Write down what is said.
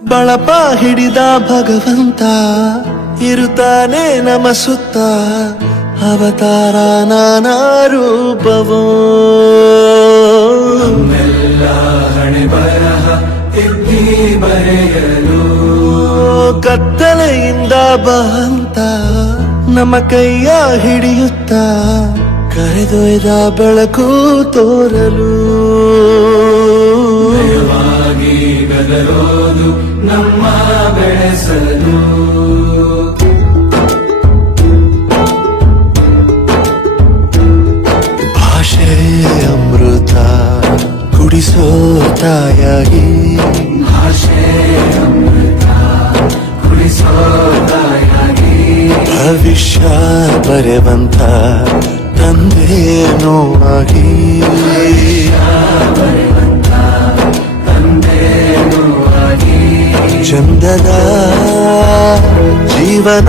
ಬಳಪ ಹಿಡಿದ ಭಗವಂತ ಇರುತ್ತಾನೆ ನಮ ಸುತ್ತ ಅವತಾರ ನಾನಾ ರೂಪವೋ ನಮ್ಮೆಲ್ಲ ಹಣೆ ಬರಹ ತಿದ್ದಿ ಬರೆಯಲು ಕತ್ತಲೆಯಿಂದ ಬಂತ ನಮ್ಮ ಕೈಯ ಹಿಡಿಯುತ್ತ ಕರೆದೊಯ್ದ ಬೆಳಕು ತೋರಲು ಭಯವಾಗಿ ಗದರೋದು ನಮ್ಮ ಬೆಳೆಸಲು ಭಾಷೆ ಅಮೃತ ಕುಡಿಸೋ ತಾಯಾಗಿ ಭಾಷೆ ಅಮೃತ ಕುಡಿಸೋ ತಾಯಾಗಿ ಭವಿಷ್ಯ ಬರೆವಂತ ತಂದೆನೂ ಆಗಿ ತಂದೆನೂ ಆಗಿ ಚಂದದ ಜೀವನ